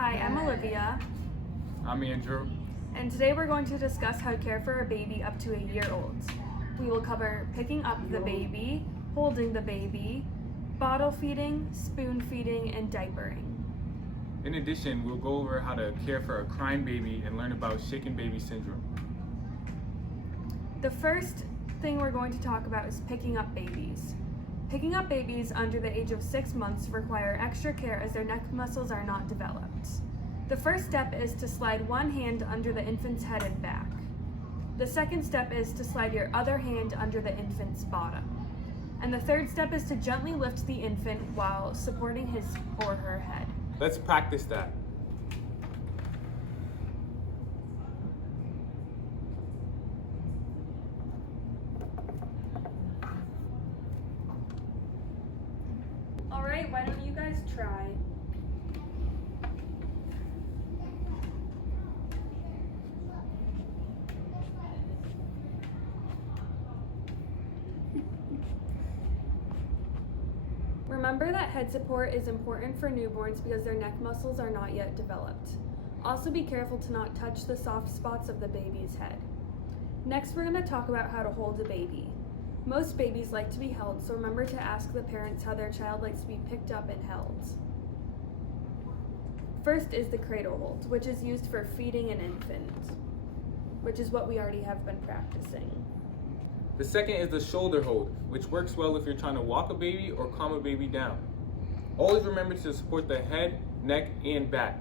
Hi, I'm Olivia, I'm Andrew. and today we're going to discuss how to care for a baby up to a year old. We will cover picking up the baby, holding the baby, bottle feeding, spoon feeding, and diapering. In addition, we'll go over how to care for a crying baby and learn about shaken baby syndrome. The first thing we're going to talk about is picking up babies. Picking up babies under the age of 6 months require extra care as their neck muscles are not developed. The first step is to slide one hand under the infant's head and back. The second step is to slide your other hand under the infant's bottom. And the third step is to gently lift the infant while supporting his or her head. Let's practice that. All right, why don't you guys try? Remember that head support is important for newborns because their neck muscles are not yet developed. Also be careful to not touch the soft spots of the baby's head. Next, we're going to talk about how to hold a baby. Most babies like to be held, so remember to ask the parents how their child likes to be picked up and held. First is the cradle hold, which is used for feeding an infant, which is what we already have been practicing. The second is the shoulder hold, which works well if you're trying to walk a baby or calm a baby down. Always remember to support the head, neck, and back.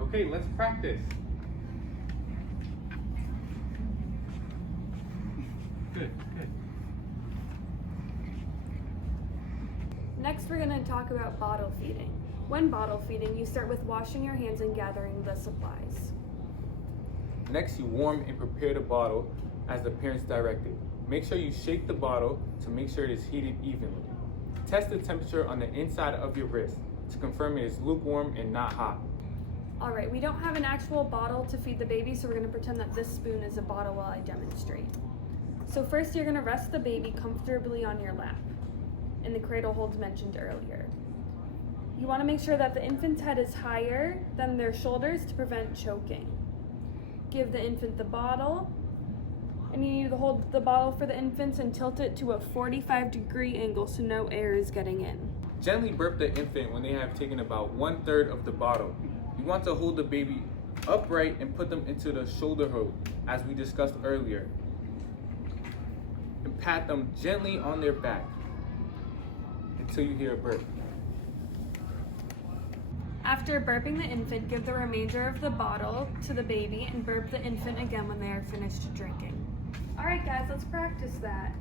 Okay, let's practice. Good. Next, we're going to talk about bottle feeding. When bottle feeding, you start with washing your hands and gathering the supplies. Next, you warm and prepare the bottle as the parents directed. Make sure you shake the bottle to make sure it is heated evenly. Test the temperature on the inside of your wrist to confirm it is lukewarm and not hot. All right, we don't have an actual bottle to feed the baby, so we're going to pretend that this spoon is a bottle while I demonstrate. So first, you're going to rest the baby comfortably on your lap in the cradle holds mentioned earlier. You want to make sure that the infant's head is higher than their shoulders to prevent choking. Give the infant the bottle, and you need to hold the bottle for the infants and tilt it to a 45-degree angle so no air is getting in. Gently burp the infant when they have taken about 1/3 of the bottle. You want to hold the baby upright and put them into the shoulder hold, as we discussed earlier. And pat them gently on their back until you hear a burp. After burping the infant, give the remainder of the bottle to the baby and burp the infant again when they are finished drinking. All right, guys, let's practice that.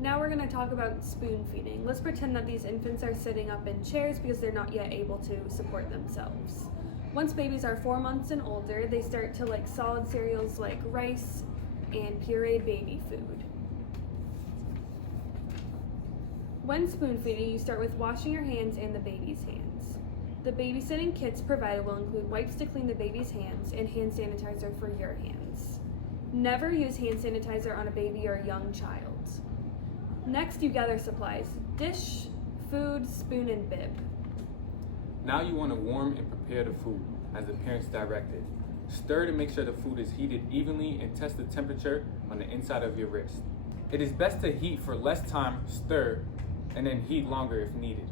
Now we're going to talk about spoon feeding. Let's pretend that these infants are sitting up in chairs because they're not yet able to support themselves. Once babies are 4 months and older, they start to like solid cereals like rice and pureed baby food. When spoon feeding, you start with washing your hands and the baby's hands. The babysitting kits provided will include wipes to clean the baby's hands and hand sanitizer for your hands. Never use hand sanitizer on a baby or young child. Next, you gather supplies: dish, food, spoon, and bib. Now you want to warm and prepare the food as the parents directed. Stir to make sure the food is heated evenly and test the temperature on the inside of your wrist. It is best to heat for less time, stir, and then heat longer if needed.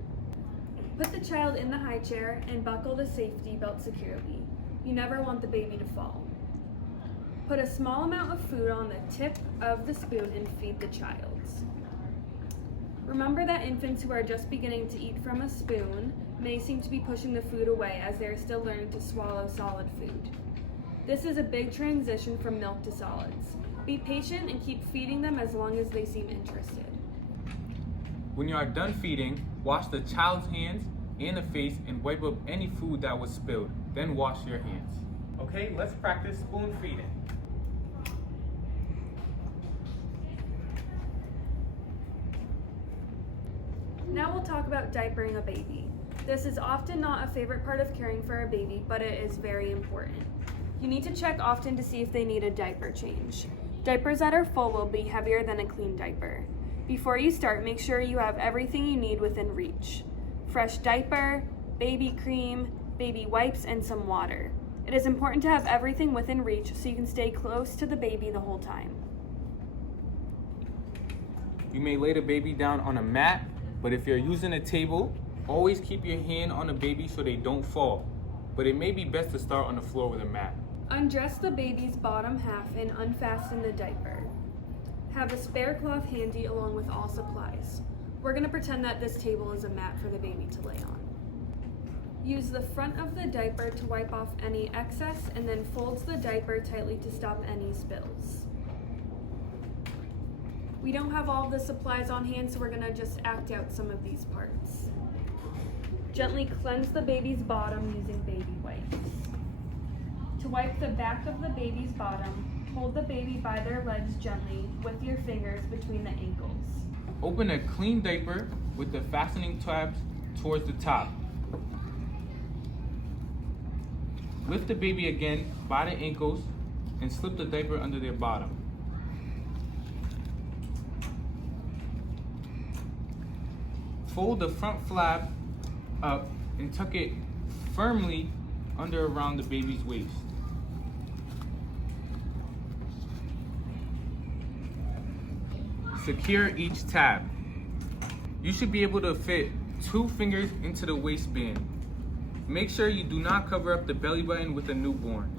Put the child in the high chair and buckle the safety belt securely. You never want the baby to fall. Put a small amount of food on the tip of the spoon and feed the child. Remember that infants who are just beginning to eat from a spoon may seem to be pushing the food away as they are still learning to swallow solid food. This is a big transition from milk to solids. Be patient and keep feeding them as long as they seem interested. When you are done feeding, wash the child's hands and the face and wipe up any food that was spilled. Then wash your hands. Okay, let's practice spoon feeding. Now we'll talk about diapering a baby. This is often not a favorite part of caring for a baby, but it is very important. You need to check often to see if they need a diaper change. Diapers that are full will be heavier than a clean diaper. Before you start, make sure you have everything you need within reach. Fresh diaper, baby cream, baby wipes, and some water. It is important to have everything within reach so you can stay close to the baby the whole time. You may lay the baby down on a mat, but if you're using a table, always keep your hand on the baby so they don't fall. But it may be best to start on the floor with a mat. Undress the baby's bottom half and unfasten the diaper. Have a spare cloth handy along with all supplies. We're going to pretend that this table is a mat for the baby to lay on. Use the front of the diaper to wipe off any excess and then folds the diaper tightly to stop any spills. We don't have all of the supplies on hand, so we're going to just act out some of these parts. Gently cleanse the baby's bottom using baby wipes. To wipe the back of the baby's bottom, hold the baby by their legs gently with your fingers between the ankles. Open a clean diaper with the fastening tabs towards the top. Lift the baby again by the ankles and slip the diaper under their bottom. Fold the front flap up and tuck it firmly under around the baby's waist. Secure each tab. You should be able to fit 2 fingers into the waistband. Make sure you do not cover up the belly button with a newborn.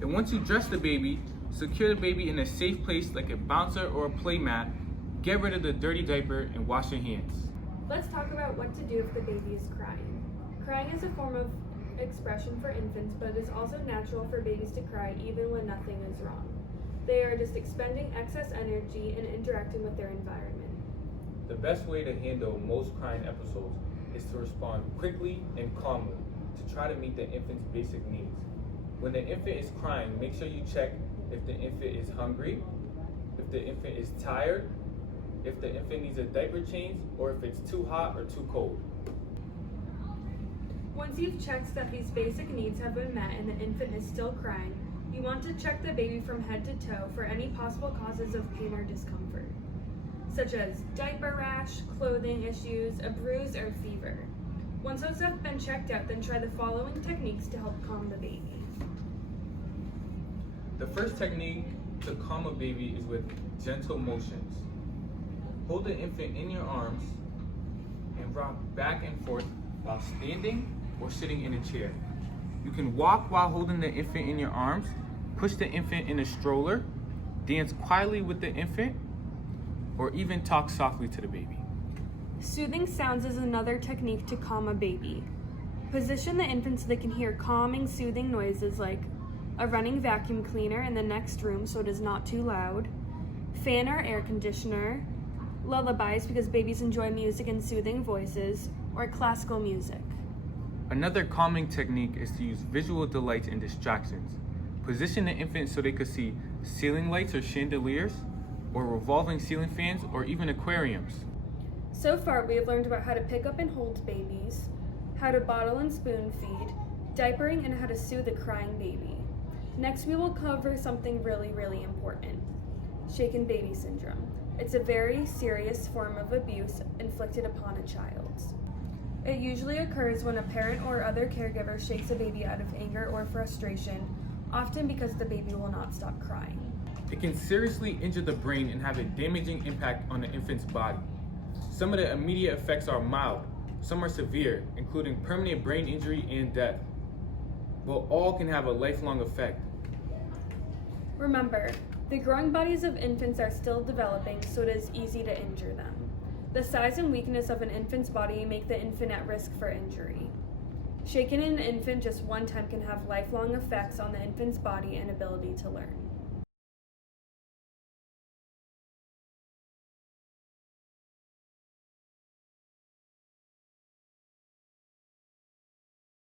And once you dress the baby, secure the baby in a safe place like a bouncer or a play mat. Get rid of the dirty diaper and wash your hands. Let's talk about what to do if the baby is crying. Crying is a form of expression for infants, but it is also natural for babies to cry even when nothing is wrong. They are just expending excess energy and interacting with their environment. The best way to handle most crying episodes is to respond quickly and calmly to try to meet the infant's basic needs. When the infant is crying, make sure you check if the infant is hungry, if the infant is tired, if the infant needs a diaper change, or if it's too hot or too cold. Once you've checked that these basic needs have been met and the infant is still crying, you want to check the baby from head to toe for any possible causes of pain or discomfort, such as diaper rash, clothing issues, a bruise, or fever. Once those have been checked out, then try the following techniques to help calm the baby. The first technique to calm a baby is with gentle motions. Hold the infant in your arms and rock back and forth while standing or sitting in a chair. You can walk while holding the infant in your arms, push the infant in a stroller, dance quietly with the infant, or even talk softly to the baby. Soothing sounds is another technique to calm a baby. Position the infant so they can hear calming, soothing noises like a running vacuum cleaner in the next room so it is not too loud, fan or air conditioner, lullabies because babies enjoy music and soothing voices, or classical music. Another calming technique is to use visual delights and distractions. Position the infant so they could see ceiling lights or chandeliers, or revolving ceiling fans, or even aquariums. So far, we have learned about how to pick up and hold babies, how to bottle and spoon feed, diapering, and how to soothe a crying baby. Next, we will cover something really, really important: shaken baby syndrome. It's a very serious form of abuse inflicted upon a child. It usually occurs when a parent or other caregiver shakes a baby out of anger or frustration, often because the baby will not stop crying. It can seriously injure the brain and have a damaging impact on the infant's body. Some of the immediate effects are mild, some are severe, including permanent brain injury and death. But all can have a lifelong effect. Remember, the growing bodies of infants are still developing, so it is easy to injure them. The size and weakness of an infant's body make the infant at risk for injury. Shaking an infant just one time can have lifelong effects on the infant's body and ability to learn.